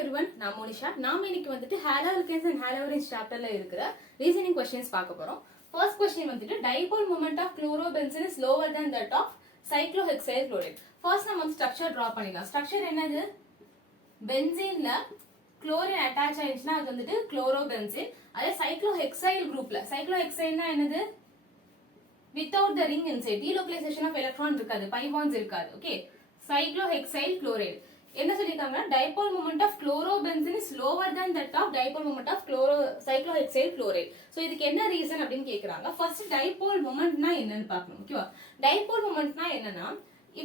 everyone, நான் மோனிஷா. நாம இன்னைக்கு வந்துட்டு ஹாலோஅல்கேன்ஸ் அண்ட் ஹாலோவரின்ஸ் சாப்டர்ல இருக்கிற ரீசனிங் क्वेश्चंस பார்க்க போறோம். ஃபர்ஸ்ட் क्वेश्चन வந்துட்டு dipole moment of chlorobenzene is lower than that of cyclohexyl chloride. First நம்ம ஸ்ட்ரக்சர் டிரா பண்ணிடலாம். ஸ்ட்ரக்சர் என்னது? பென்சீன்ல குளோரின் அட்டாச் ஆயிடுச்சுன்னா அது வந்துட்டு குளோரோபென்சீன். அதே சைக்ளோஹெக்சைல் குரூப்ல சைக்ளோஹெக்சைல்னா என்னது? without the ring inside delocalization of electron இருக்காது, pi bonds இருக்காது. ஓகே, cyclohexyl chloride என்ன சொல்லிருக்காங்க? Dipole moment of chlorobenzene is lower than that of dipole moment of cyclohexyl chloride. So இதுக்கு என்ன ரீசன் அப்படினு கேக்குறாங்க. ஃபர்ஸ்ட் டைபோல் மொமெண்ட்னா என்னன்னு பார்க்கணும். ஓகேவா? டைபோல் மொமெண்ட்னா என்னன்னா,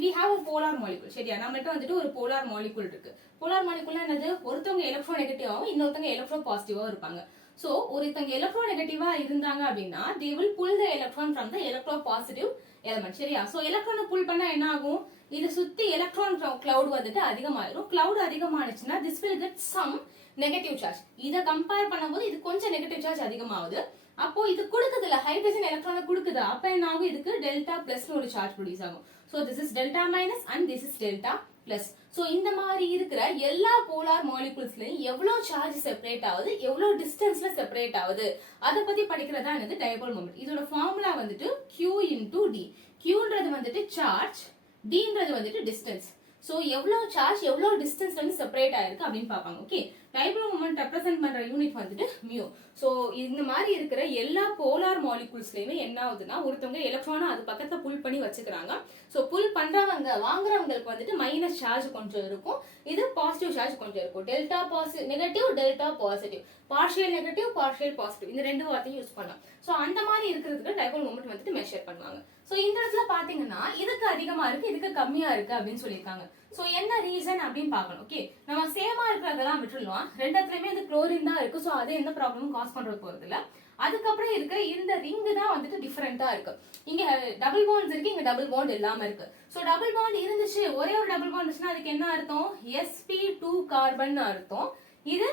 we have a polar molecule. சரியா? நம்மட்ட வந்துட்டு ஒரு போலார் மாலிக்யூல் இருக்கு. போலார் மாலிக்யூல்னா என்னது? ஒருத்தவங்க எலக்ட்ரோ நெகட்டிவாவும் இன்னொருத்தவங்க எலக்ட்ரோ பாசிட்டிவா இருப்பாங்க. சோ ஒருத்தங்க எலக்ட்ரோ நெகட்டிவா இருந்தாங்க அப்படின்னா they will pull the electron from the electropositive element. சரியா? சோ எலக்ட்ரானை புல் பண்ணா என்ன ஆகும்? இது சுத்தி எலக்ட்ரான் கிளவுட் வந்துட்டு அதிகமாயிரும். கிளவுட் அதிகமானுச்சுன்னா this will get some negative charge. இத கம்பேர் பண்ணும்போது இது கொஞ்சம் நெகட்டிவ் சார்ஜ் அதிகமாகுது. அப்போ இது கொடுக்குதுல ஹைட்ரஜன் எலக்ட்ரானை கொடுக்குது. அப்ப என்ன ஆகும்? இதுக்கு டெல்டா பிளஸ் ஒரு சார்ஜ் ப்ரொடியூஸ் ஆகும். So this is delta minus and this is delta plus. So இந்த மாதிரி இருக்கிற எல்லா போலார் மாலிக்யூல்ஸ்லயும் எவ்வளவு சார்ஜ் செப்பரேட் ஆகுது, எவ்வளவு டிஸ்டன்ஸ்ல செப்பரேட் ஆகுது, அத பத்தி படிக்கிறதா என்னது டைபோல் மொமெண்ட். இதோட ஃபார்முலா வந்துட்டு Q into D. Qன்றது வந்துட்டு சார்ஜ், Dன்றது வந்துட்டு டிஸ்டன்ஸ். சோ எவ்வளவு சார்ஜ் எவ்வளவு டிஸ்டன்ஸ்ல இருந்து செப்பரேட் ஆயிருக்கு அப்படின்னு பாப்பாங்க. ஓகே, டைபோல் மொமெண்ட் ரெப்ரசென்ட் பண்ற யூனிட் வந்துட்டு மியூ. சோ இந்த மாதிரி இருக்கிற எல்லா போலார் மாலிக்யூல்ஸ்லயுமே என்ன ஆகுதுன்னா, ஒருத்தவங்க எலக்ட்ரானை அது பக்கத்துல புல் பண்ணி வச்சுக்கிறாங்க. சோ புல் பண்றவங்க வாங்குறவங்களுக்கு வந்துட்டு மைனஸ் சார்ஜ் கொஞ்சம் இருக்கும், இது பாசிட்டிவ் சார்ஜ் கொஞ்சம் இருக்கும். Delta negative, delta positive, partial negative, partial positive, இந்த ரெண்டு வார்த்தையும் யூஸ் பண்ணலாம். சோ அந்த மாதிரி இருக்கிறதுக்கு டைபோல் மொமெண்ட் வந்துட்டு மெஷர் பண்ணுவாங்க. சோ இந்த இடத்துல பாத்தீங்கன்னா இதுக்கு அதிகமா இருக்கு, இதுக்கு கம்மியா இருக்கு அப்படின்னு சொல்லியிருக்காங்க. சோ என்ன ரீசன் அப்படின்னு பாக்கணும். ஓகே, நம்ம சேமா இருக்கிறதெல்லாம் விட்டுடலாம். ரெண்டத்துலயுமே இந்த குளோரின் தான் இருக்கு. சோ அது எந்த ப்ராப்ளமும் காஸ் பண்றது போறது இல்ல. அதுக்கப்புறம் இருக்கிற இந்த ரிங் தான் வந்துட்டு டிஃபரெண்டா இருக்கு. இங்க டபுள் பாண்ட்ஸ் இருக்கு, இங்க டபுள் பாண்ட் இல்லாம இருக்கு. சோ டபுள் பாண்ட் இருந்துச்சு, ஒரே ஒரு டபுள் பாண்ட் இருந்துச்சுன்னா அதுக்கு என்ன அர்த்தம்? sp2 கார்பன் அர்த்தம். இது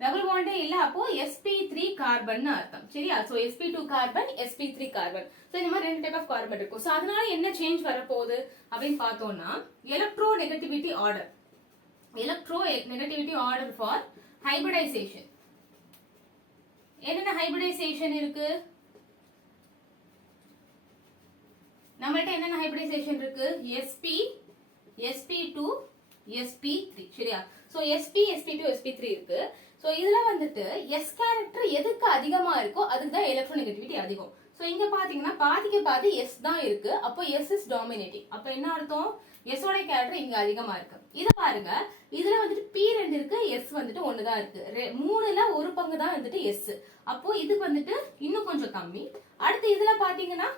டபுள் பாண்டே இல்ல, அப்போ sp3 கார்பன் அர்த்தம். சரியா? So sp2 carbon, sp3 carbon. So இந்த மாதிரி ரெண்டு டைப் ஆஃப் கார்பன் இருக்கும். சோ அதனால என்ன சேஞ்ச் வரப்போகுது அப்படின்னு பார்த்தோம்னா, electro negativity order. Electro negativity order for hybridisation. என்னென்ன ஹைபிரிடைசேஷன் இருக்கு? நம்மள்ட்ட என்னென்ன ஹைபிரிடைசேஷன் இருக்கு? sp, sp2, sp3. சரியா? சோ sp, sp2, sp3 இருக்கு. சோ இதுல வந்துட்டு s கேரக்டர் எதுக்கு அதிகமா இருக்கோ அதுக்கு தான் எலக்ட்ரோ நெகட்டிவிட்டி அதிகம். சோ இங்க பாத்தீங்கன்னா பாதிக்கு பாதி s தான் இருக்கு. அப்போ s is dominating. அப்ப என்ன அர்த்தம்? s ஓட கேரக்டர் இங்க அதிகமா இருக்கு. இத பாருங்க, இதுல வந்துட்டு p2 இருக்கு, s வந்துட்டு 1 தான் இருக்கு. 3ல ஒரு பங்கு தான் வந்துட்டு s. அப்போ இதுக்கு வந்துட்டு இன்னும் கொஞ்சம் கம்மி. அடுத்து இதுல பாத்தீங்கன்னா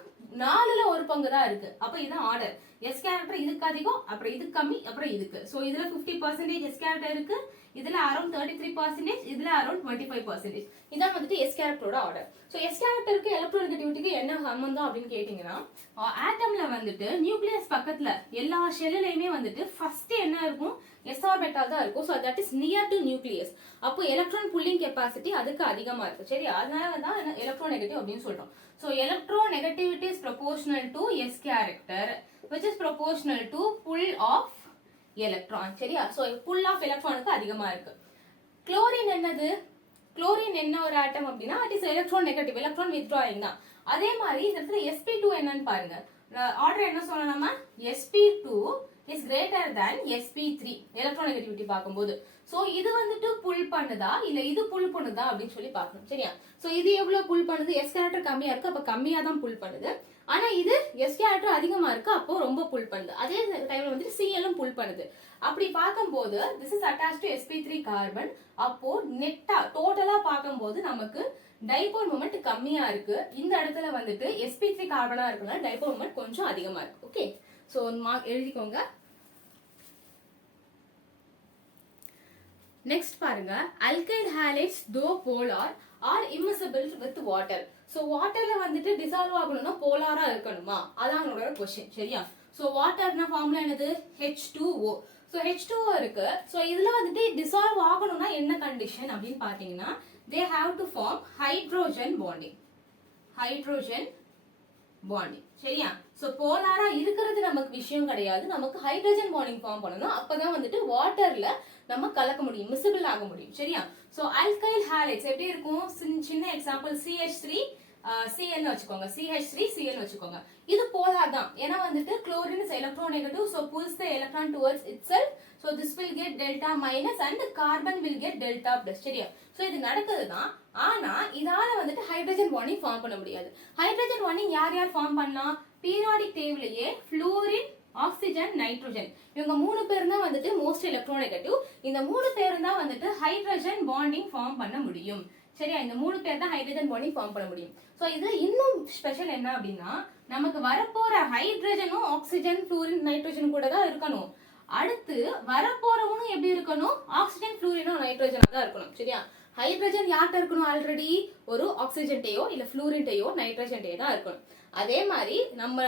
4ல ஒரு பங்கு தான் இருக்கு. அப்ப இதான் ஆர்டர். s கேரக்டர் இதுக்கு அதிகம், அப்புறம் இதுக்கு கம்மி, அப்புறம் இதுக்கு. சோ இதுல 50% s கேரக்டர் இருக்கு, இதுல அரௌண்ட் 33%, இதுல அரௌண்ட் 25%. இதான் வந்துட்டு s கேரக்டரோட ஆர்டர். சோ s கேரக்டருக்கு எலக்ட்ரோநெகட்டிவிட்டிக்கு என்ன சம்பந்தம் அப்படின்னு கேட்டீங்கன்னா, ஆட்டம்ல வந்துட்டு நியூக்ளியஸ் பக்கத்துல எல்லா ஷெல்லுலயுமே வந்துட்டு ஃபர்ஸ்ட் என்ன இருக்கும்? s ஆர்பிட்டால் தான் இருக்கும். So that is near to nucleus. அப்போ எலக்ட்ரான் புல்லிங் கெபாசிட்டி அதுக்கு அதிகமா இருக்கு. சரி, அதனால தான் எலக்ட்ரோநெகட்டிவ் அப்படின்னு சொல்றோம். So electronegativity is proportional to s character, which is proportional to pull of electron. சரியா? So pull of electronக்கு அதிகமா இருக்கு. குளோரின் என்னது? குளோரின் என்ன ஒரு ஆட்டம் அப்படின்னா, it is electronegative, electron withdrawing தான். அதே மாதிரி இந்த இடத்துல sp2 என்னன்னு பாருங்க. ஆர்டர் என்ன சொல்லலாமா? sp2 is greater than sp3 electronegativity பார்க்கும்போது. சோ இது வந்துட்டு புல் பண்ணுதா இல்ல இது புல் பண்ணுதா அப்படின்னு சொல்லி பார்க்கணும். சரியா? சோ இது எவ்வளவு புல் பண்ணுது? s கேரக்டர் கம்மியா இருக்கு, அப்ப கம்மியா தான் புல் பண்ணுது. ஆனா இது s கேரக்டர் அதிகமா இருக்கு, அப்போ ரொம்ப புல் பண்ணுது. அதே டைம்ல வந்து Cl புல் பண்ணுது. அப்படி பார்க்கும்போது this is attached to sp3 carbon. அப்போ நெட்டா டோட்டலா பார்க்கும்போது நமக்கு டைபோல் மொமெண்ட் கம்மியா இருக்கு. இந்த இடத்துல வந்துட்டு sp3 கார்பனா இருக்குன்னா டைபோல் மொமெண்ட் கொஞ்சம் அதிகமா இருக்கு. ஓகே, சோ எழுதிக்கோங்க. நெக்ஸ்ட் பாருங்க, alkyl halides though polar are immiscible with water. So வாட்டர்ல வந்துட்டு டிசால்வ் ஆகணும்னா போலாரா இருக்கணுமா? அதான் என்னோட क्वेश्चन. சரியா? சோ வாட்டர்னா ஃபார்முலா என்னது? H2O. சோ H2O இருக்கு. சோ இதுல வந்துட்டு டிசால்வ் ஆகணும்னா என்ன கண்டிஷன் அப்படின்னு பாத்தீங்கன்னா, they have to form hydrogen bonding. Hydrogen bonding. சரியா? சோ போலாரா இருக்கிறது நமக்கு விஷயம் கிடையாது, நமக்கு ஹைட்ரஜன் பாண்டிங் ஃபார்ம் பண்ணனும். அப்பதான் வந்துட்டு வாட்டர்ல நம்ம கலக்க முடியும், மிசிபிள் ஆக முடியும். சரியா? சோ ஆல்கைல் ஹாலைட்ஸ் எப்படி இருக்கும்? சின்ன எக்ஸாம்பிள் CH3 Cl வச்சுக்கோங்க, CH3 Cl வச்சுக்கோங்க. இது போலார் தான். ஏன்னா வந்துட்டு chlorine is electronegative, so pulls the electron towards itself. So this will get delta minus and carbon will get delta plus. சரியா? சோ இது நடக்குது தான். ஆனா இதால வந்துட்டு ஹைட்ரஜன் பாண்டிங் ஃபார்ம் பண்ண முடியாது. ஹைட்ரஜன் பாண்டிங் யார் யார் ஃபார்ம் பண்ணா? பீரியாடிக் டேபிள்லயே ஃப்ளூரின், ஆக்சிஜன், நைட்ரோஜன் இவங்க 3 பேர் தான் வந்துட்டு மோஸ்ட் எலக்ட்ரோநெகட்டிவ். இந்த 3 பேர் தான் வந்துட்டு ஹைட்ரஜன் பாண்டிங் ஃபார்ம் பண்ண முடியும். சரியா? இந்த 3 பேர் தான் ஹைட்ரஜன் பாண்டிங் ஃபார்ம் பண்ண முடியும். சோ இது இன்னும் ஸ்பெஷல் என்ன அப்படின்னா, நமக்கு வரப்போற ஹைட்ரஜனும் ஆக்சிஜன், ஃப்ளூரின், நைட்ரோஜன் கூட தான் இருக்கணும். அடுத்து வரப்போறவனும் எப்படி இருக்கணும்? ஆக்சிஜன், ஃப்ளூரினோ, நைட்ரோஜனா தான் இருக்கணும். சரியா? ஹைட்ரஜன் யார்கிட்ட இருக்கணும்? ஆல்ரெடி ஒரு ஆக்சிஜன்டையோ இல்ல ஃப்ளூரின்டையோ நைட்ரோஜன்டையோ தான் இருக்கணும். அதே மாதிரி நம்ம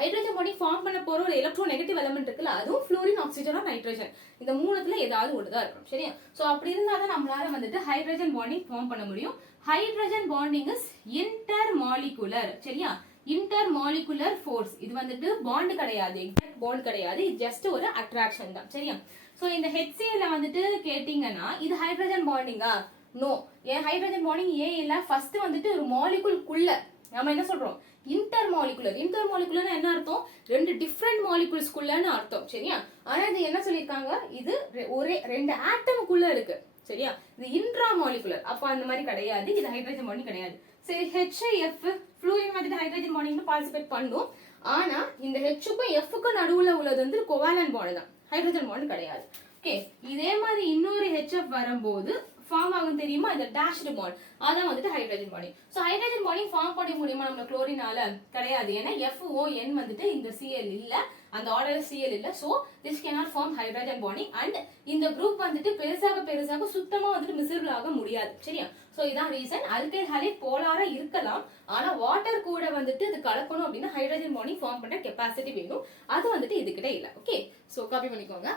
ஹைட்ரஜன் பாண்டிங் ஃபார்ம் பண்ண போற ஒரு எலக்ட்ரோ நெகட்டிவ் எலிமெண்ட் இருக்குல்ல, அதுவும் ஃப்ளூரின், ஆக்சிஜன், நைட்ரோஜன் இந்த மூணுத்துல ஏதாவது ஒன்று தான் இருக்கணும். சரியா? சோ அப்படி இருந்தாதான் நம்மளால வந்துட்டு ஹைட்ரஜன் பாண்டிங் ஃபார்ம் பண்ண முடியும். Hydrogen bonding is intermolecular. சரியா? Intermolecular force. இது வந்துட்டு பாண்ட் கிடையாது, எக்ஸாக்ட் பாண்ட் கிடையாது, இது ஜஸ்ட் ஒரு அட்ராக்ஷன் தான். சரியா? சோ இந்த HCl வந்துட்டு கேட்டீங்கன்னா இது ஹைட்ரஜன் பாண்டிங்கா? நோ. ஏன் ஹைட்ரஜன் பாண்டிங் ஏன் இல்ல? ஃபர்ஸ்ட் வந்துட்டு ஒரு மாலிகுல்குள்ள நம்ம என்ன சொல்றோம்? இன்டர்மாலிகுலர். இன்டர்மாலிகுலர்னா என்ன அர்த்தம்? ரெண்டு டிஃபரெண்ட் மாலிகுல்ஸ்குள்ளன்னு அர்த்தம். சரியா? ஆனா இது என்ன சொல்லிருக்காங்க? இது ஒரே ரெண்டு ஆட்டமுக்குள்ள இருக்கு. சரியா? இது இன்ட்ராமாலிகுலர். அப்ப அந்த மாதிரி கிடையாது, இது ஹைட்ரஜன் பாண்டிங் கிடையாது. சரி, HF ஃப்ளூரின் வந்துட்டு ஹைட்ரஜன் பாண்டிங்ல பார்ட்டிசிபேட் பண்ணும். ஆனா இந்த Hக்கும் Fக்கும் நடுவுல உள்ளது வந்து கோவாலன்ட் பாண்ட் தான், ஹைட்ரஜன் பாண்ட் கிடையாது. ஓகே, இதே மாதிரி இன்னொரு HF வரும்போது ஃபார்ம் ஆகும் தெரியுமா? இந்த டேஷ்டு பாண்ட், அதான் வந்துட்டு hydrogen bonding. So hydrogen bonding form பண்ண முடியுமா நம்ம குளோரினால? கிடையாது. ஏன்னா FON வந்துட்டு இந்த Cl இல்ல, அந்த ஆர்டர் Cl இல்ல. So this cannot form hydrogen bonding. And இந்த குரூப் வந்துட்டு பெருசாக சுத்தமா வந்துட்டு மிசிபிள் ஆக முடியாது. சரியா? சோ இதான் ரீசன். ஆல்கைல் ஹாலைட் போலாரா இருக்கலாம், ஆனா வாட்டர் கூட வந்துட்டு இது கலக்கணும் அப்படின்னா ஹைட்ரஜன் பாண்டிங் ஃபார்ம் பண்ற கெப்பாசிட்டி வேணும். அது வந்துட்டு இதுகிட்ட இல்ல. ஓகே, சோ காப்பி பண்ணிக்கோங்க.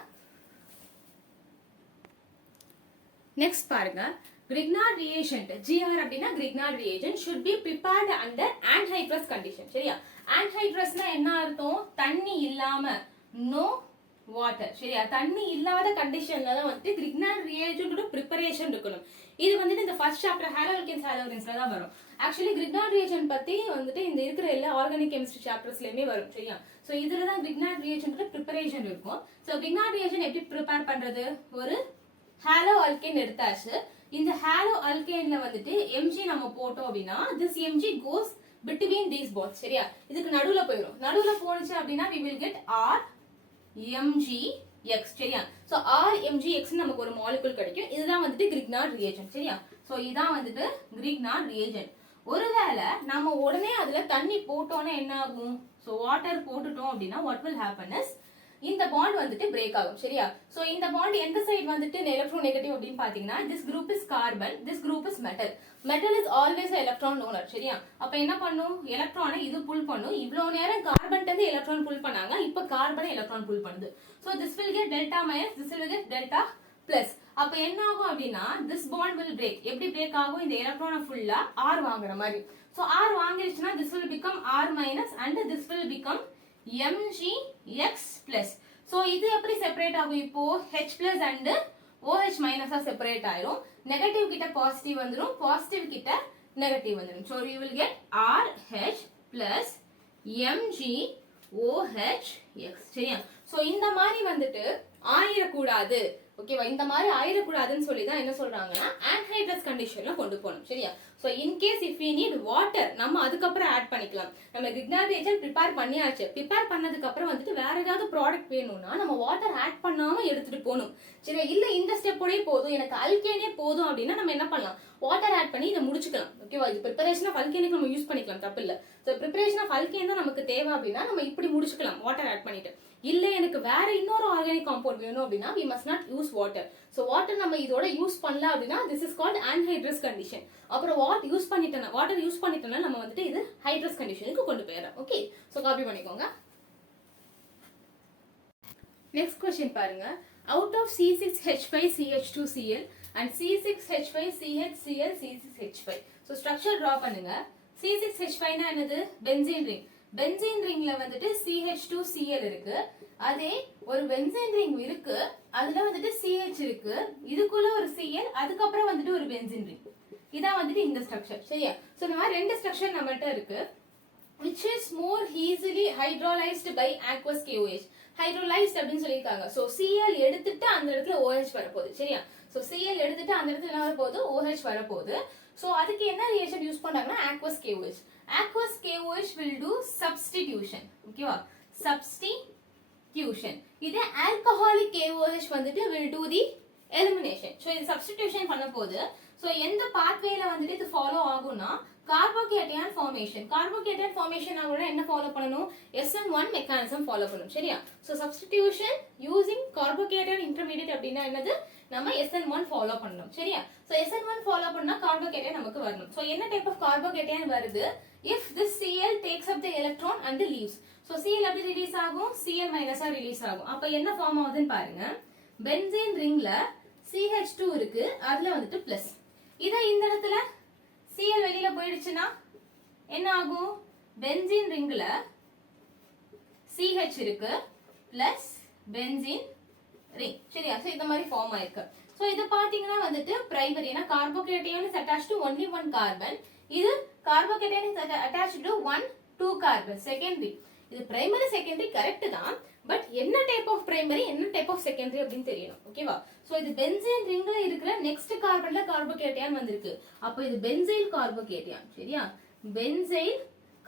நெக்ஸ்ட் பாருங்க, Grignard reagent, GR அப்படின்னா Grignard reagent should be prepared under anhydrous condition. சரியா? anhydrousனா என்ன அர்த்தம்? தண்ணி இல்லாம, no water. சரியா? தண்ணி இல்லாத கண்டிஷன்ல தான் வந்து Grignard reagent ஓட preparation இருக்கணும். இது வந்துட்டு இந்த ஃபர்ஸ்ட் சாப்டர் ஹாலோல்கேன்ஸ் ஹாலோரின்ஸ்ல தான் வரும். ஆக்சுவலி Grignard reagent பத்தி வந்துட்டு இந்த இருக்கிற எல்லா ஆர்கானிக் கெமிஸ்ட்ரி சாப்டர்ஸ்லயுமே வரும். சரியா? சோ இதுல தான் Grignard reagent ஓட preparation இருக்கும். சோ Grignard reagent எப்படி prepare பண்றது? ஒரு ஹாலோ அல்கேன் எடுத்தாச்சு. இந்த ஹாலோ அல்கேன்ல வந்துட்டு Mg நம்ம போட்டோம் அப்படின்னா this Mg goes between these bonds. சரியா? இதுக்கு நடுவுல போயிடும். நடுவுல போனுச்சு அப்படின்னா we will get RMgX. சரியா? சோ RMgX நமக்கு ஒரு மாலிகுல் கிடைக்கும். இதுதான் வந்துட்டு Grignard reagent. சரியா? சோ இதான் வந்துட்டு Grignard reagent. ஒருவேளை நம்ம உடனே அதுல தண்ணி போட்டோம்னா என்ன ஆகும்? சோ வாட்டர் போட்டுட்டோம் அப்படின்னா what will happen is இந்த பாண்ட் வந்துட்டு பிரேக் ஆகும். சரியா? சோ இந்த பாண்ட் எந்த சைடு வந்துட்டு எலக்ட்ரோ நெகட்டிவ் அப்படின்னு பாத்தீங்கன்னா this group is carbon, this group is metal. metal is always an electron donor. சரியா? அப்ப என்ன பண்ணும்? எலக்ட்ரானை இது புல் பண்ணும். இவ்வளவு நேரம் கார்பன்ல இருந்து எலக்ட்ரான் புல் பண்ணாங்க, இப்ப கார்பனை எலக்ட்ரான் புல் பண்ணுது. So this will get delta minus, this will get delta plus. அப்ப என்ன ஆகும் அப்படின்னா this bond will break. எப்படி பிரேக் ஆகும்? இந்த எலக்ட்ரானை ஃபுல்லா R வாங்குற மாதிரி. So R வாங்கிருச்சுன்னா this will become R minus and this will become MgX plus. So இது எப்படி செப்பரேட் ஆகும்? இப்போ H plus and OH minus separate ஆயிரும். நெகட்டிவ் கிட்ட பாசிட்டிவ் வந்துரும், பாசிட்டிவ் கிட்ட நெகட்டிவ் வந்துரும். So you will get RH plus MgOHX. சரியா? So இந்த மாதிரி வந்துட்டு ஆயிரக்கூடாது. ஓகேவா? இந்த மாதிரி ஆயிரக்கூடாதுன்னு சொல்லி தான் என்ன சொல்றாங்கன்னா anhydrous கண்டிஷன்ல கொண்டு போகணும். சரியா? So in case if we need water நம்ம அதுக்கப்புறம் ஆட் பண்ணிக்கலாம். நம்ம Grignard reagent ப்ரிப்பேர் பண்ணியாச்சு. ப்ரிப்பேர் பண்ணதுக்கு அப்புறம் வந்துட்டு வேற ஏதாவது ப்ராடக்ட் வேணும்னா நம்ம வாட்டர் ஆட் பண்ணாம எடுத்துட்டு போகணும். சரியா? இல்ல இந்த ஸ்டெப்போடே போதும், எனக்கு அல்கேனே போதும் அப்படின்னா நம்ம என்ன பண்ணலாம்? வாட்டர் ஆட் பண்ணி இதை முடிச்சுக்கலாம். ஓகேவா? இது ப்ரிப்பரேஷன் ஆஃப் அல்கேனுக்கு நம்ம யூஸ் பண்ணிக்கலாம், தப்பு இல்ல. சோ ப்ரிப்பரேஷன் ஆஃப் அல்கேன் தான் நமக்கு தேவை அப்படின்னா நம்ம இப்படி முடிச்சுக்கலாம் வாட்டர் ஆட் பண்ணிட்டு. இல்ல எனக்கு வேற இன்னொரு ஆர்கானிக் காம்பவுண்ட் வேணும் அப்படின்னா we must not use water. So water நம்ம இதோட யூஸ் பண்ணல அப்படின்னா this is called anhydrous condition. அப்புறம் வாட்டர் யூஸ் பண்ணிட்டோம்னா நம்ம வந்துட்டு இது ஹைட்ரஸ் கண்டிஷனுக்கு கொண்டு போயிடலாம். ஓகே, சோ காப்பி பண்ணிக்கோங்க. நெக்ஸ்ட் क्वेश्चन பாருங்க. out of C6H5CH2Cl and C6H5CHCl C6H5. So structure draw பண்ணுங்க. C6H5 னா என்னது? Benzene ring. பென்சீன் ரிங்ல வந்துட்டு CH2Cl இருக்கு. அதே ஒரு பென்சீன் ரிங் இருக்கு, அதுல வந்துட்டு CH இருக்கு, இதுக்குள்ள ஒரு Cl, அதுக்கப்புறம் வந்துட்டு ஒரு பென்சீன் ரிங். இதான் வந்துட்டு இந்த ஸ்ட்ரக்சர். சரியா? சோ இந்த மாதிரி ரெண்டு ஸ்ட்ரக்சர் நம்மகிட்ட இருக்கு. which is more easily hydrolyzed by aqueous KOH. hydrolyzed அப்படின்னு சொல்லிருக்காங்க. சோ Cl எடுத்துட்டு அந்த இடத்துல OH வரப்போகுது. சரியா? சோ Cl எடுத்துட்டு அந்த இடத்துல என்ன வரப்போகுது? OH வரப்போகுது. சோ அதுக்கு என்ன ரியாக்ஷன் யூஸ் பண்றாங்கன்னா aqueous KOH. aqueous KOH will do substitution. ஓகேவா? substitution. இது alcoholic KOH வந்துட்டு will do the elimination. So இது substitution பண்ண போகுது. சோ எந்த பாத்வேல வந்துட்டு இது ஃபாலோ ஆகும்னா கார்போகேட்டையான் ஃபார்மேஷன். கார்போகேட்டையான் ஃபார்மேஷன் ஆகும்னா என்ன ஃபாலோ பண்ணனும்? SN1 மெக்கானிசம் ஃபாலோ பண்ணனும். சரியா? சோ சப்ஸ்டிடியூஷன் யூசிங் கார்போகேட்டையான் இன்டர்மீடியேட் அப்படினா என்னது? நம்ம SN1 ஃபாலோ பண்ணனும். சரியா? சோ SN1 ஃபாலோ பண்ணா கார்போகேட்டையான் நமக்கு வரணும். சோ என்ன டைப் ஆஃப் கார்போகேட்டையான் வருது? if this Cl takes up the electron and leaves. So Cl எப்படி ரிலீஸ் ஆகும்? Cl மைனஸா ரிலீஸ் ஆகும். அப்ப என்ன ஃபார்ம் ஆகுதுன்னு பாருங்க. பென்சீன் ரிங்ல CH2 இருக்கு, அதுல வந்துட்டு பிளஸ். இத இந்த இடத்துல Cl வெளியில போயிடுச்சுனா என்ன ஆகும்? பென்சீன் ரிங்ல CH இருக்கு பிளஸ் பென்சீன் ரிங். சரியா? சோ இந்த மாதிரி ஃபார்ம் ஆயிருக்கு. சோ இது பாத்தீங்கன்னா வந்துட்டு பிரைமரி. ஏனா கார்போகேட்டையான் is attached to only one carbon. இது கார்போகேட்டையான் is attached to 2 carbon. Secondary. இது பிரைமரி செகண்டரி கரெக்ட் தான். பட் என்ன டைப் ஆஃப் பிரைமரி என்ன டைப் ஆஃப் செகண்டரி அப்படின்னு தெரியணும். ஓகேவா? சோ இது பென்சீன் ரிங்ல இருக்கிற நெக்ஸ்ட் கார்பன்ல கார்போகேட்டையான் வந்திருக்கு. அப்போ இது பென்சைல் கார்போகேட்டையான். சரியா? Benzyl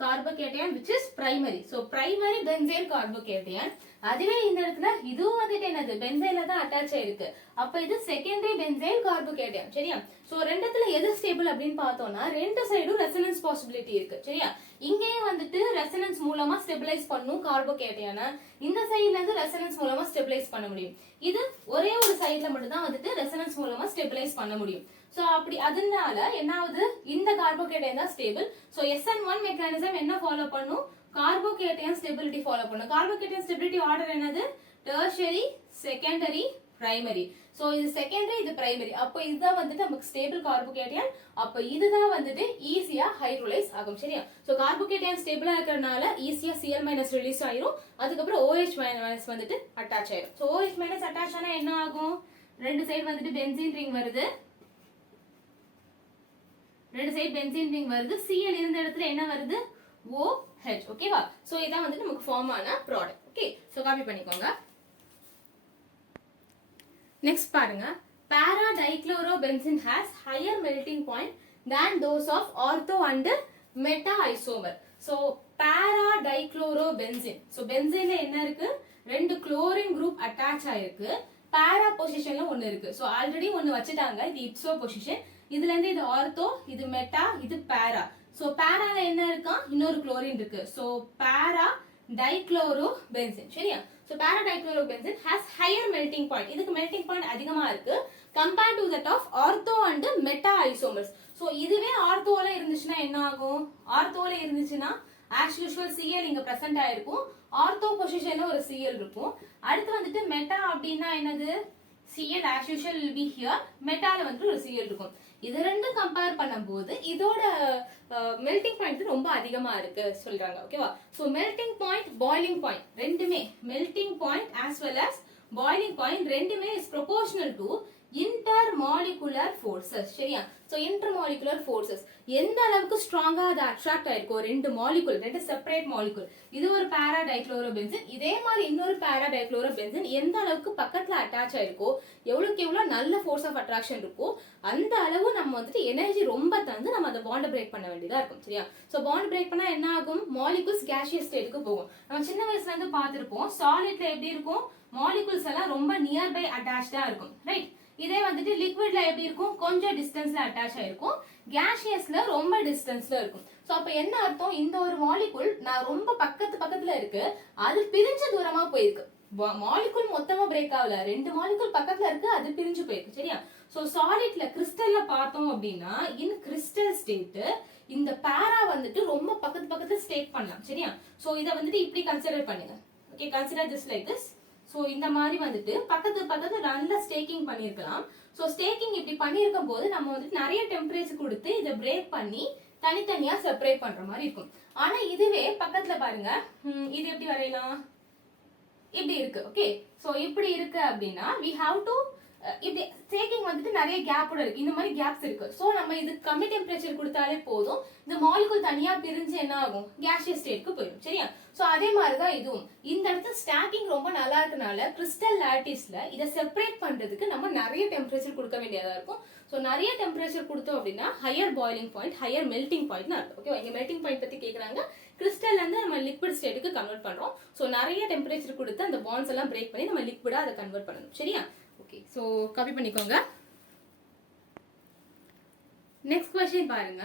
கார்போகேட்டையான் which is primary. so primary benzyl carbocation. அதுவே இந்த இடத்துல இதுவும் வந்துட்டு என்னது? பென்சைல்ல தான் அட்டாச் ஆயிருக்கு. அப்ப இது செகண்டரி பென்சைல் கார்போகேட்டையான். சரியா? சோ ரெண்டுத்துல எது ஸ்டேபிள் அப்படின்னு பார்த்தோம்னா ரெண்டு சைடும் ரெசனன்ஸ் பாசிபிலிட்டி இருக்கு. சரியா? இங்கேயே வந்துட்டு ரெசனன்ஸ் மூலமா ஸ்டெபிலைஸ் பண்ணும் கார்போகேட்டையான, இந்த சைடுல இருந்து ரெசனன்ஸ் மூலமா ஸ்டெபிலைஸ் பண்ண முடியும். இது ஒரே ஒரு சைடுல மட்டும் தான் வந்துட்டு ரெசனன்ஸ் மூலமா ஸ்டெபிலைஸ் பண்ண முடியும். சோ அப்படி அதனால என்ன ஆகுது? இந்த கார்போகேட்டையான் தான் ஸ்டேபிள். சோ SN1 மெக்கானிசம் என்ன ஃபாலோ பண்ணும்? கார்போகேட்டையான் ஸ்டெபிலிட்டி ஃபாலோ பண்ணும். கார்போகேட்டையான் ஸ்டெபிலிட்டி ஆர்டர் என்னது? Tertiary, secondary, primary. சோ இது செகண்டரி, இது பிரைமரி. அப்போ இதுதான் வந்துட்டு நமக்கு ஸ்டேபிள் கார்போகேட்டையான். அப்போ இதுதான் வந்துட்டு ஈஸியா ஹைட்ரோலைஸ் ஆகும். சரியா? சோ கார்போகேட்டையான் ஸ்டேபிளா இருக்கறனால ஈஸியா Cl- ரிலீஸ் ஆயிரும். அதுக்கு அப்புறம் OH- வந்துட்டு அட்டாச் ஆயிரும். சோ OH- அட்டாச் ஆனா என்ன ஆகும்? ரெண்டு சைடு வந்துட்டு பென்சீன் ரிங் வருது. ரெண்டு சைடு பென்சீன் ரிங் வருது. Cl இருந்த இடத்துல என்ன வருது? OH. ஓகேவா? சோ இதான் வந்து நமக்கு ஃபார்ம் ஆன ப்ராடக்ட். ஓகே, சோ காப்பி பண்ணிக்கோங்க. நெக்ஸ்ட் பாருங்க. para dichlorobenzene has higher melting point than those of ortho and meta isomer. so para dichlorobenzene. so benzene என்ன இருக்கு? ரெண்டு குளோரின் குரூப் அட்டாச் ஆயிருக்கு. para பொசிஷன்ல ஒன்னு இருக்கு. so ஆல்ரெடி ஒன்னு வச்சிட்டாங்க. இது ipso பொசிஷன். இதுல இருந்து இது ஆர்த்தோ, இது மெட்டா, இது para. சோ பாரால என்ன இருக்கா? இன்னொரு குளோரின் இருக்கு. So para dichlorobenzene. சரியா? So para dichlorobenzene has higher melting point. இதுக்கு melting point அதிகமா இருக்கு compared to that of ortho and meta isomers. So இதுவே ஆர்த்தோல இருந்துச்சுனா என்ன ஆகும்? ஆர்த்தோல இருந்துச்சுனா as usual Cl இங்க present ஆயிருக்கும். ஆர்த்தோ பொசிஷன்ல ஒரு Cl இருக்கும். அடுத்து வந்துட்டு மெட்டா அப்படினா என்னது? Cl as usual will be here. மெட்டால வந்து ஒரு Cl இருக்கும். இது ரெண்டும் கம்பேர் பண்ணும்போது இதோட மெல்டிங் பாயிண்ட் ரொம்ப அதிகமா இருக்கு சொல்றாங்க. ஓகேவா? So melting point, boiling point ரெண்டுமே, melting point as well as boiling point ரெண்டுமே is proportional to intermolecular forces. சரியா? சோ intermolecular forces எந்த அளவுக்கு ஸ்ட்ராங்கா அது அட்ராக்ட் ஆயிருக்கோ, ரெண்டு மாலிகுல், ரெண்டு செப்பரேட் மாலிகுல், இது ஒரு para dichlorobenzene, இதே மாதிரி இன்னொரு para dichlorobenzene எந்த அளவுக்கு பக்கத்துல அட்டாச் ஆயிருக்கோ, எவ்வளவுக்கு எவ்வளவு நல்ல ஃபோர்ஸ் ஆஃப் அட்ராக்ஷன் இருக்கோ அந்த அளவு நம்ம வந்துட்டு எனர்ஜி ரொம்ப தந்து நம்ம அந்த பாண்ட் பிரேக் பண்ண வேண்டியதா இருக்கும். சரியா? சோ பாண்ட் பிரேக் பண்ணா என்ன ஆகும்? மாலிகுல்ஸ் gaseous ஸ்டேட்டுக்கு போகும். நம்ம சின்ன வயசுல இருந்து பார்த்திருப்போம். சாலிட்ல எப்படி இருக்கும்? மாலிகுல்ஸ் எல்லாம் ரொம்ப நியர் பை அட்டாச்டா இருக்கும். ரைட்? இதே வந்துட்டு லிக்விட்ல எப்படி இருக்கும்? கொஞ்சம் டிஸ்டன்ஸ்ல அட்டாச் ஆயிருக்கும். gaseousல ரொம்ப டிஸ்டன்ஸ்ல இருக்கும். சோ அப்ப என்ன அர்த்தம்? இந்த ஒரு மாலிகுல் நான் ரொம்ப பக்கத்துல இருக்கு, அது பிரிஞ்ச தூரமா போயிருக்கு. மாலிகுல் மொத்தமா பிரேக் ஆகல, ரெண்டு மாலிகுல் பக்கத்துல இருக்கு, அது பிரிஞ்சு போயிருக்கு. சரியா? சோ சாலிட்ல கிறிஸ்டல்ல பார்த்தோம் அப்படின்னா இன் கிறிஸ்டல் ஸ்டேட் இந்த para வந்துட்டு ரொம்ப பக்கத்துல ஸ்டேட் பண்ணலாம். சரியா? சோ இத வந்துட்டு இப்படி கன்சிடர் பண்ணுங்க. Okay, consider this like this. So இந்த மாதிரி வந்துட்டு பக்கத்து நல்ல ஸ்டேக்கிங் பண்ணிருக்கலாம். சோ ஸ்டேக்கிங் இப்படி பண்ணிருக்கும் போது நம்ம வந்துட்டு நிறைய டெம்பரேச்சர் கொடுத்து இதை பிரேக் பண்ணி தனித்தனியா செப்பரேட் பண்ற மாதிரி இருக்கும். ஆனா இதுவே பக்கத்துல பாருங்க, இது எப்படி வரையலாம், இப்படி இருக்கு. ஓகே, சோ இப்படி இருக்கு அப்படின்னா we have to இப்படி டேக்கிங் வந்துட்டு நிறைய கேப்போட இருக்கு, இந்த மாதிரி கேப்ஸ் இருக்கு. சோ நம்ம இது கம்மி டெம்பரேச்சர் கொடுத்தாலே போதும், இந்த மாலிகுல் தனியா பிரிஞ்சு என்ன ஆகும், கேஷியஸ் ஸ்டேட்க்கு போயிடும். சரியா? சோ அதே மாதிரி தான் இதுவும். இந்த இடத்துல ஸ்டாக்கிங் ரொம்ப நல்லா இருக்கனால கிறிஸ்டல் லாட்டிஸ்ல இதை செப்பரேட் பண்றதுக்கு நம்ம நிறைய டெம்பரேச்சர் கொடுக்க வேண்டியதா இருக்கும். சோ நிறைய டெம்பரேச்சர் கொடுத்தோம் அப்படின்னா higher boiling point, higher melting point அர்த்தம். ஓகே, இங்க மெல்டிங் பாயிண்ட் பத்தி கேக்குறாங்க. கிறிஸ்டல்ல இருந்து நம்ம லிக்விட் ஸ்டேட்டுக்கு கன்வெர்ட் பண்றோம். சோ நிறைய டெம்பரேச்சர் கொடுத்து அந்த பாண்ட்ஸ் எல்லாம் பிரேக் பண்ணி நம்ம லிக்விடா அதை கன்வெர்ட் பண்ணணும். சரியா? ஓகே, சோ காப்பி பண்ணிக்கோங்க. நெக்ஸ்ட் क्वेश्चन பாருங்க.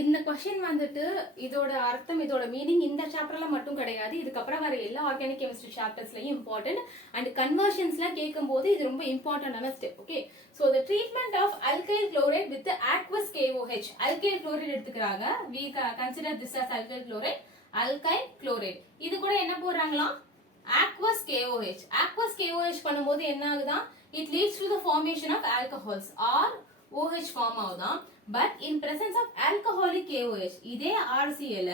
இந்த क्वेश्चन வந்துட்டு இதோட அர்த்தம், இதோட மீனிங் இந்த சாப்டர்ல மட்டும் கிடையாது, இதுக்கப்புறம் வர எல்லா ஆர்கானிக் கெமிஸ்ட்ரி சாப்டர்ஸ்லயும் இம்பார்ட்டன்ட். அண்ட் கன்வர்ஷன்ஸ்லாம் கேட்கும்போது இது ரொம்ப இம்பார்ட்டன்டான step. Okay, so the treatment of alkyl chloride with the aqueous KOH. alkyl chloride எடுத்துக்கறாங்க, we consider this as alkyl chloride. alkyl chloride இது கூட என்ன போடுறாங்களா, aqueous KOH. aqueous KOH பண்ணும்போது என்ன ஆகுதா, it leads to the formation of alcohols or OH form ஆகுதான். But in presence of alcoholic KOH, இதே RCl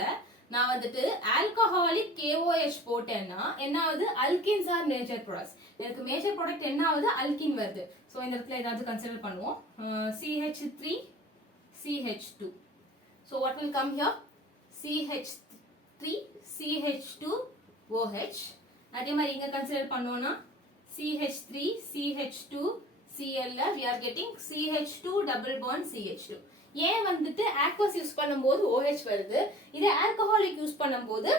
நான் வந்துட்டு ஆல்கஹாலிக் KOH போட்டேன்னா என்ன ஆகுது, அல்கின்ஸ் ஆர் மேஜர் ப்ராடக்ட்ஸ். எனக்கு மேஜர் ப்ராடக்ட் என்ன ஆகுது, அல்கின் வருது. ஸோ இந்த இடத்துல ஏதாவது கன்சிடர் பண்ணுவோம், CH3 CH2. So what will come here, CH3 CH2 OH. அதே மாதிரி இங்க கன்சிடர் பண்ணோம்னா CH3 CH2 Cl we are getting CH2 double bond CH2. ஏன் வந்துட்டு aqueous யூஸ் பண்ணும்போது OH வருது, இதே ஆல்கஹாலிக் யூஸ் பண்ணும்போது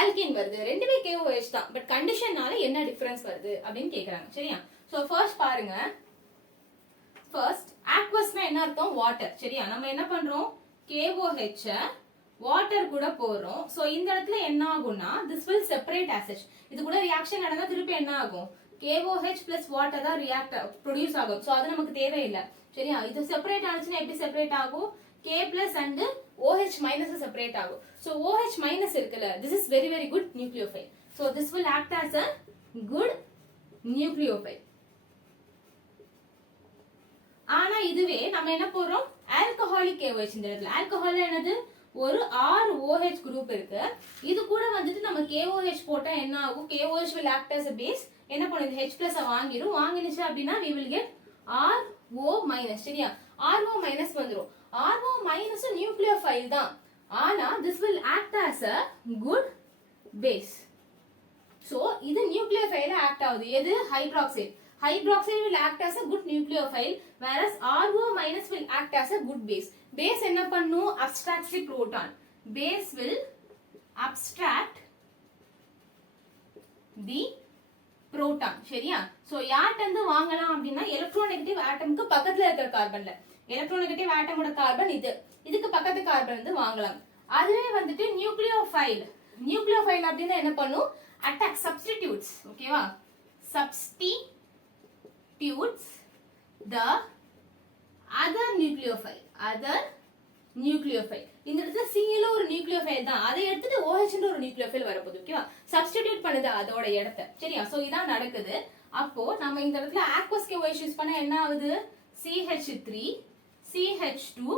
ஆல்கின் வருது, ரெண்டுமே KOH தான். பட் கண்டிஷன்னால என்ன டிஃபரன்ஸ் வருது அப்படின்னு கேக்குறாங்க. சரியா? சோ ஃபர்ஸ்ட் பாருங்க, ஃபர்ஸ்ட் aqueousனா என்ன அர்த்தம், வாட்டர். சரியா? நம்ம என்ன பண்றோம், KOH வாட்டர் கூட போறோம். சோ இந்த இடத்துல என்ன ஆகும்னா this will separate as such. இது கூட ரியாக்ஷன் நடந்தா திருப்பி என்ன ஆகும், KOH plus water தான் ரியாக்ட் ப்ரொடியூஸ் ஆகும். சோ அது நமக்கு தேவையில்லை. சரியா? இது செப்பரேட் ஆச்சுன்னா எப்படி செப்பரேட் ஆகும், K plus and OH minus separate ஆகும். சோ OH minus இருக்குல்ல, this is very very good nucleophile. So this will act as a good nucleophile. ஆனா இதுவே நம்ம என்ன போறோம், ஆல்கஹாலிக் KOH. இந்த இடத்துல ஆல்கஹால் என்னது, ஒரு ROH குரூப் இருக்கு, இது கூட வந்துட்டு நம்ம KOH போட்டா என்ன ஆகும், KOH will act as a base. என்ன பண்ணுது, H plus வாங்கிரும், வாங்கினுச்சு அப்படின்னா we will get RO minus. சரியா? RO minus வந்துரும். RO minus நியூக்ளியோஃபைல் தான், ஆனா this will act as a good base. so இது நியூக்ளியோஃபைல ஆக்ட் ஆகுது. எது, hydroxide. hydroxide will act as a good nucleophile, whereas RO minus will act as a good base. Base என்ன பண்ணும், abstract the proton. Base will abstract the proton. சரியா? So யார்ட்ட இருந்து வாங்கலாம் அப்படின்னா எலக்ட்ரோநெகட்டிவ் ஆட்டம்க்கு பக்கத்துல இருக்கிற கார்பன்ல, எலக்ட்ரோநெகட்டிவ் ஆட்டமோட கார்பன் இது, இதுக்கு பக்கத்து கார்பன் வந்து வாங்கலாம். அதுவே வந்துட்டு நியூக்ளியோஃபைல். நியூக்ளியோஃபைல் அப்படின்னா என்ன பண்ணும், அட்டாக் சப்ஸ்டிடியூட்ஸ். ஓகேவா, substitutes the other nucleophile. other nucleophile. இந்த இடத்துல Cl ஒரு நியூக்ளியோஃபைல் தான், அதை எடுத்துட்டு OH ன்ற ஒரு நியூக்ளியோஃபைல் வரப்போகுது. ஓகேவா, சப்ஸ்டிடியூட் பண்ணுது அதோட இடத்தை. சரியா? சோ இதான் நடக்குது. அப்போ நம்ம இந்த இடத்துல aqueous KOH யூஸ் பண்ணா என்ன ஆகுது, CH3 CH2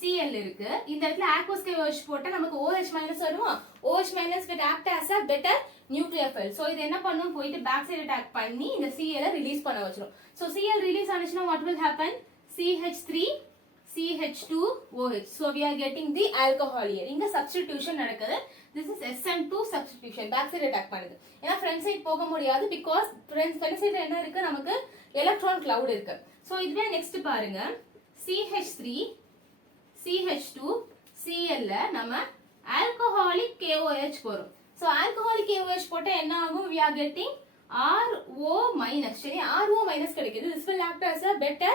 Cl இருக்கு. இந்த இடத்துல aqueous KOH போட்டா நமக்கு OH minus வருமா, OH minus will act as a better nucleophile. So இது என்ன பண்ணும், போயிட்டு பேக் சைடு அட்டாக் பண்ணி இந்த Cl ரிலீஸ் பண்ண வச்சிரும். சோ Cl ரிலீஸ் ஆனிச்சுனா what will happen, CH3 CH2 OH. So we are getting the alcohol here. இங்க substitution நடக்குது. This is SN2 substitution. Back side attack பண்ணுது. ஏன்னா front side போக முடியாது because front side என்ன இருக்கு, நமக்கு electron cloud இருக்கு. So இதுவே next பாருங்க, CH3 CH2 Cl நம்ம alcoholic KOH போறோம். So alcoholic KOH போட்டா என்ன ஆகும், we are getting RO minus. சரி, RO minus கிடைக்குது. This will act as a better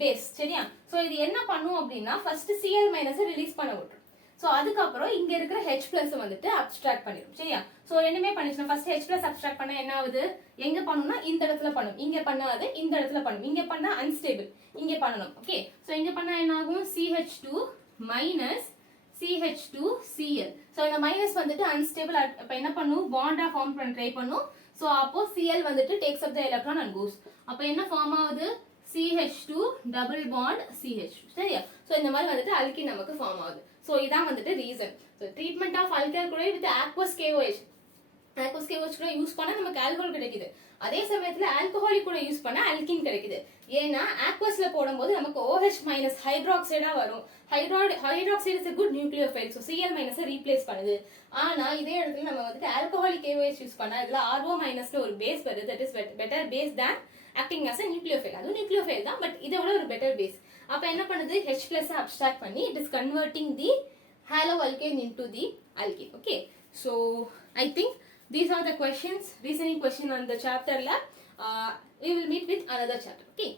base. சரியா? சோ இது என்ன பண்ணும் அப்படின்னா ஃபர்ஸ்ட் Cl minus ரிலீஸ் பண்ண விட்டுரும். சோ அதுக்கு அப்புறம் இங்க இருக்கிற H plus வந்துட்டு அப்ஸ்ட்ராக்ட் பண்ணிரும். சரியா? சோ ரெண்டுமே பண்ணிச்சுனா ஃபர்ஸ்ட் H plus அப்ஸ்ட்ராக்ட் பண்ணா என்ன ஆகுது, எங்க பண்ணும்னா இந்த இடத்துல பண்ணும், இங்க பண்ணாது இந்த இடத்துல பண்ணும், இங்க பண்ணா அன்ஸ்டேபிள், இங்க பண்ணனும். ஓகே, சோ இங்க பண்ணா என்ன ஆகும், CH2 minus CH2 Cl. So இந்த மைனஸ் வந்துட்டு அன்ஸ்டேபிள், அப்ப என்ன பண்ணும், பாண்டா ஃபார்ம் பண்ண ட்ரை பண்ணும். சோ அப்போ Cl வந்துட்டு takes up the electron and goes. அப்ப என்ன ஃபார்ம் ஆகுது, CH2 double bond CH2. சரியா? சோ இந்த மாதிரி வந்துட்டு அல்கின் நமக்கு ஃபார்ம் ஆகுது. ஸோ இதான் வந்துட்டு reason. So treatment of alkyl chloride with aqueous KOH கூட யூஸ் பண்ணா நமக்கு ஆல்கஹால் கிடைக்குது. அதே சமயத்துல ஆல்கஹாலிக் கூட யூஸ் பண்ணா அல்கின் கிடைக்குது. ஏன்னா ஆக்வஸ்ல போடும்போது நமக்கு OH மைனஸ் ஹைட்ராக்சைடா வரும். Hydroxide is a good nucleophile. So Cl minus replace பண்ணுது. ஆனா இதே இடத்துல நம்ம வந்துட்டு ஆல்கஹாலிக் KOH யூஸ் பண்ணா இதுல RO மைனஸ்ல ஒரு பேஸ் வருது. That is better base than acting as a nucleophile. அது நியூக்ளியோஃபைல் தான், பட் இதை விட ஒரு பெட்டர் பேஸ். அப்ப என்ன பண்ணுது, H plus அப்ஸ்ட்ராக்ட் பண்ணி it is converting the haloalkane into the alkene. Okay, so I think these are the questions, reasoning question on the chapter lab. We will meet with another chapter. Okay.